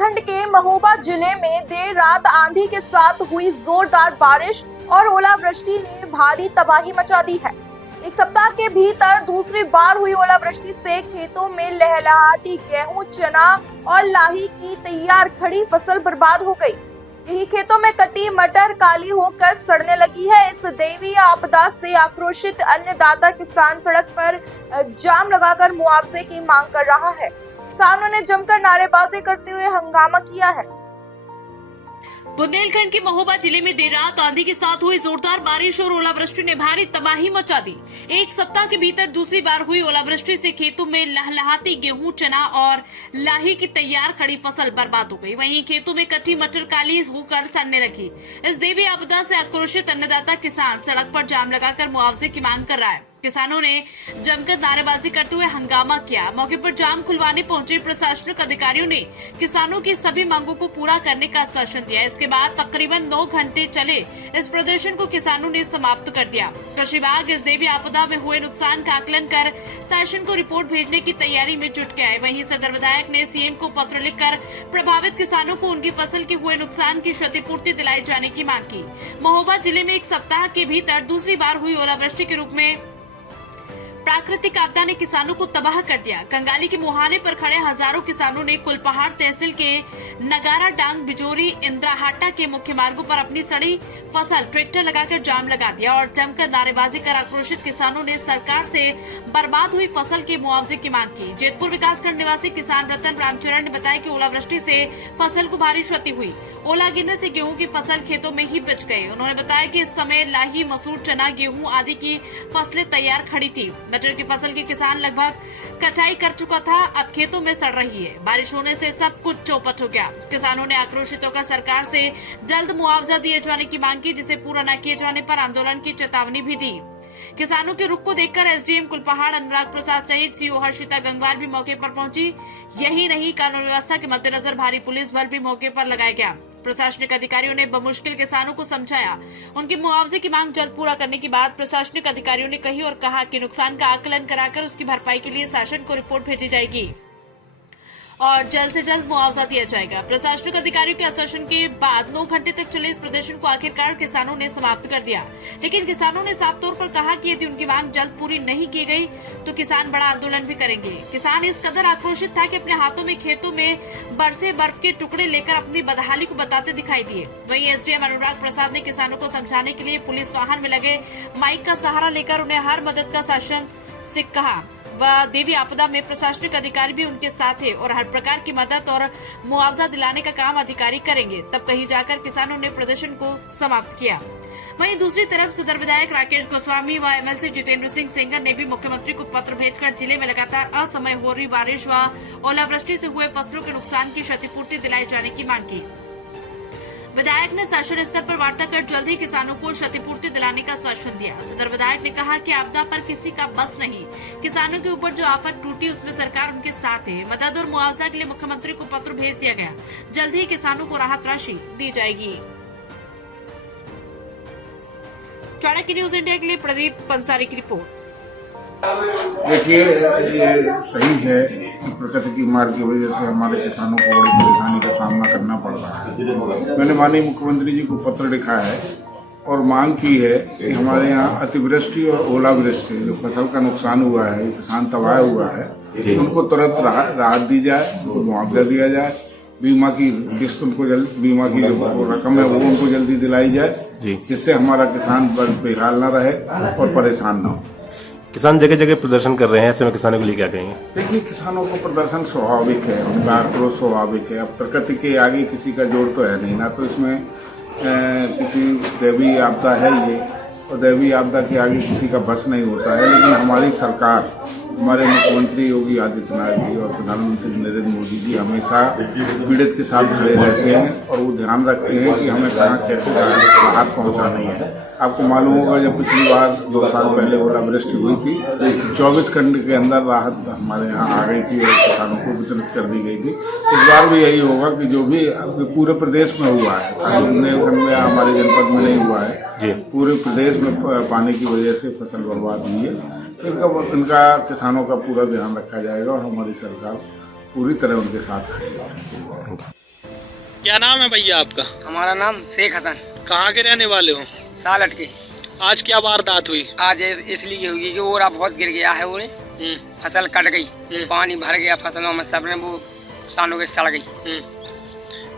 बुंदेलखंड के महोबा जिले में देर रात आंधी के साथ हुई जोरदार बारिश और ओलावृष्टि ने भारी तबाही मचा दी है। एक सप्ताह के भीतर दूसरी बार हुई ओलावृष्टि से खेतों में लहलहाती गेहूं, चना और लाही की तैयार खड़ी फसल बर्बाद हो गई। यही खेतों में कटी मटर काली होकर सड़ने लगी है। इस दैवीय आपदा से आक्रोशित अन्नदाता किसान सड़क पर जाम लगाकर मुआवजे की मांग कर रहा है। किसानों ने जमकर नारेबाजी करते हुए हंगामा किया है। बुंदेलखंड के महोबा जिले में देर रात आंधी के साथ हुई जोरदार बारिश और ओलावृष्टि ने भारी तबाही मचा दी। एक सप्ताह के भीतर दूसरी बार हुई ओलावृष्टि से खेतों में लहलहाती गेहूं, चना और लाही की तैयार खड़ी फसल बर्बाद हो गई। वहीं खेतों में कटी मटर काली होकर सड़ने लगी। इस दैवीय आपदा से आक्रोशित अन्नदाता किसान सड़क पर जाम लगाकर मुआवजे की मांग कर रहा है। किसानों ने जमकर नारेबाजी करते हुए हंगामा किया। मौके पर जाम खुलवाने पहुंचे प्रशासनिक अधिकारियों ने किसानों की सभी मांगों को पूरा करने का आश्वासन दिया। इसके बाद तकरीबन 9 घंटे चले इस प्रदर्शन को किसानों ने समाप्त कर दिया। कृषि विभाग इस दैवीय आपदा में हुए नुकसान का आकलन कर शासन को रिपोर्ट भेजने की तैयारी में जुट गया है। वहीं सदर विधायक ने सीएम को पत्र लिखकर प्रभावित किसानों को उनकी फसल के हुए नुकसान की क्षतिपूर्ति दिलाई जाने की मांग की। महोबा जिले में एक सप्ताह के भीतर दूसरी बार हुई ओलावृष्टि के रूप में प्राकृतिक आपदा ने किसानों को तबाह कर दिया। कंगाली के मुहाने पर खड़े हजारों किसानों ने कुलपहाड़ तहसील के नगारा डांग, बिजोरी, इंद्राहाटा के मुख्य मार्गों पर अपनी सड़ी फसल ट्रैक्टर लगाकर जाम लगा दिया और जमकर नारेबाजी कर आक्रोशित किसानों ने सरकार से बर्बाद हुई फसल के मुआवजे की मांग की। जेतपुर विकासखंड निवासी किसान रतन रामचरण ने बताया कि ओलावृष्टि से फसल को भारी क्षति हुई। ओला गिरने से गेहूं की फसल खेतों में ही बिछ गई। उन्होंने बताया कि इस समय लाही, मसूर, चना, गेहूं आदि की फसलें तैयार खड़ी थी। मटर की फसल के किसान लगभग कटाई कर चुका था, अब खेतों में सड़ रही है। बारिश होने से सब कुछ चौपट हो गया। किसानों ने आक्रोशित होकर सरकार से जल्द मुआवजा दिए जाने की मांग की, जिसे पूरा न किए जाने पर आंदोलन की चेतावनी भी दी। किसानों के रुख को देखकर एसडीएम कुलपहाड़ अनुराग प्रसाद सहित सीओ हर्षिता गंगवार भी मौके पर पहुंची। यही नहीं, कानून व्यवस्था के मद्देनजर भारी पुलिस बल भी मौके पर लगाया गया। प्रशासनिक अधिकारियों ने बमुश्किल किसानों को समझाया। उनकी मुआवजे की मांग जल्द पूरा करने की बात प्रशासनिक अधिकारियों ने कही और कहा कि नुकसान का आकलन कराकर उसकी भरपाई के लिए शासन को रिपोर्ट भेजी जाएगी और जल्द से जल्द मुआवजा दिया जाएगा। प्रशासनिक अधिकारियों के आश्वासन के बाद 9 घंटे तक चले इस प्रदर्शन को आखिरकार किसानों ने समाप्त कर दिया। लेकिन किसानों ने साफ तौर पर कहा कि यदि उनकी मांग जल्द पूरी नहीं की गई तो किसान बड़ा आंदोलन भी करेंगे। किसान इस कदर आक्रोशित था कि अपने हाथों में खेतों में बरसे बर्फ के टुकड़े लेकर अपनी बदहाली को बताते दिखाई दिए। वहीं एसडीएम अनुराग प्रसाद ने किसानों को समझाने के लिए पुलिस वाहन में लगे माइक का सहारा लेकर उन्हें हर मदद का शासन से कहा। वह देवी आपदा में प्रशासनिक अधिकारी भी उनके साथ है और हर प्रकार की मदद और मुआवजा दिलाने का काम अधिकारी करेंगे। तब कहीं जाकर किसानों ने प्रदर्शन को समाप्त किया। वहीं दूसरी तरफ सदर विधायक राकेश गोस्वामी व एमएलसी जितेंद्र सिंह सेंगर ने भी मुख्यमंत्री को पत्र भेजकर जिले में लगातार असमय हो रही बारिश व ओलावृष्टि से हुए फसलों के नुकसान की क्षतिपूर्ति दिलाए जाने की मांग की। विधायक ने शासन स्तर पर वार्ता कर जल्द ही किसानों को क्षतिपूर्ति दिलाने का आश्वासन दिया। सदर विधायक ने कहा कि आपदा पर किसी का बस नहीं, किसानों के ऊपर जो आफत टूटी उसमें सरकार उनके साथ है। मदद और मुआवजा के लिए मुख्यमंत्री को पत्र भेज दिया गया। जल्द ही किसानों को राहत राशि दी जाएगी। चाणक्य न्यूज इंडिया के लिए प्रदीप पंसारी की रिपोर्ट। देखिए, ये सही है कि प्रकृति की मार की वजह से हमारे किसानों को बड़ी परेशानी का सामना करना पड़ रहा है। मैंने माननीय मुख्यमंत्री जी को पत्र लिखा है और मांग की है कि हमारे यहाँ अतिवृष्टि और ओलावृष्टि जो फसल का नुकसान हुआ है, किसान तबाह हुआ है, उनको तुरंत राहत दी जाए, उनको मुआवजा दिया जाए, बीमा की किस्त उनको जल्द, बीमा की जो रकम है वो उनको जल्दी दिलाई जाए, जिससे हमारा किसान बेहाल न रहे और परेशान न हो। किसान जगह जगह प्रदर्शन कर रहे हैं, ऐसे में किसानों के लिए क्या कहेंगे? देखिए, किसानों को प्रदर्शन स्वाभाविक है, उनका आक्रोश स्वाभाविक है। अब प्रकृति के आगे किसी का जोर तो है नहीं, ना तो इसमें किसी दैवीय आपदा है ये, और दैवीय आपदा के आगे किसी का बस नहीं होता है। लेकिन हमारी सरकार, हमारे मुख्यमंत्री योगी आदित्यनाथ जी और प्रधानमंत्री नरेंद्र मोदी जी हमेशा पीड़ित के साथ खड़े रहते हैं और वो ध्यान रखते हैं कि हमें कहाँ कैसे राहत पहुँचानी है। आपको मालूम होगा, जब पिछली बार 2 साल पहले ओलावृष्टि हुई थी, 24 घंटे के अंदर राहत हमारे यहाँ आ गई थी और किसानों को वितरित कर दी गई थी। इस बार भी यही होगा कि जो भी पूरे प्रदेश में हुआ है, बुंदेलखंड में हमारे जनपद में नहीं हुआ है, पूरे प्रदेश में पानी की वजह से फसल बर्बाद हुई है। इनका किसानों का पूरा ध्यान रखा जाएगा और हमारी सरकार पूरी तरह उनके साथ खड़ी है। क्या नाम है भैया आपका? हमारा नाम शेख हसन, कहाँ के रहने वाले हो? सालट के। आज क्या वारदात हुई? आज इसलिए हुई कि ओरा बहुत गिर गया है, ओरे फसल कट गई, पानी भर गया फसलों में, सब ने वो नुकसान हो गई, सड़ गई।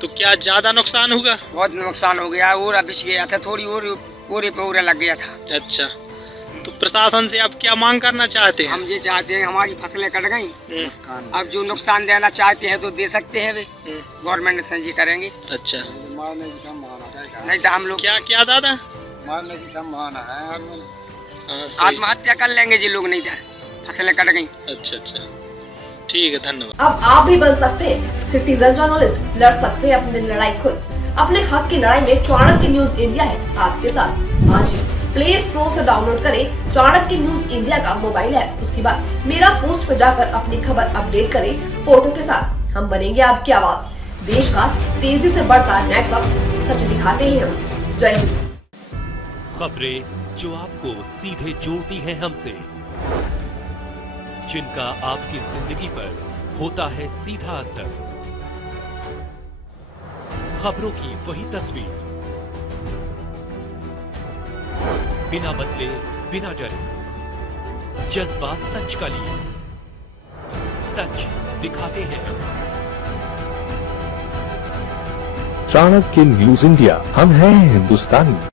तो क्या ज्यादा नुकसान होगा? बहुत नुकसान हो गया, ओरा बिछ गया था, थोड़ी ओरे पे ओरा लग गया था। अच्छा, तो प्रशासन से आप क्या मांग करना चाहते हैं? हम ये चाहते हैं, हमारी फसलें कट गई, अब जो नुकसान देना चाहते हैं तो दे सकते हैं वे, गवर्नमेंट से ये करेंगे। अच्छा, नहीं तो हम लोग क्या क्या दादा मारने की संभावना है, हाँ, सही। आत्महत्या कर लेंगे जी लोग, नहीं तो फसलें कट गई। अच्छा अच्छा, ठीक है, धन्यवाद। अब आप भी बन सकते हैं सिटीजन जर्नलिस्ट, लड़ सकते हैं अपनी लड़ाई खुद। अपने हक की लड़ाई में चाणक्य न्यूज इंडिया है आपके साथ। आज ही प्ले स्टोर से डाउनलोड करें चाणक्य न्यूज इंडिया का मोबाइल ऐप। उसके बाद मेरा पोस्ट पर जाकर अपनी खबर अपडेट करें फोटो के साथ। हम बनेंगे आपकी आवाज। देश का तेजी से बढ़ता नेटवर्क, सच दिखाते हैं हम। जय हिंद। खबरें जो आपको सीधे जोड़ती हैं हमसे, जिनका आपकी जिंदगी पर होता है सीधा असर, खबरों की वही तस्वीर, बिना बदले बिना डरे, जज्बा सच का लिए, सच दिखाते हैं हम। चाणक्य न्यूज इंडिया, हम हैं हिंदुस्तानी।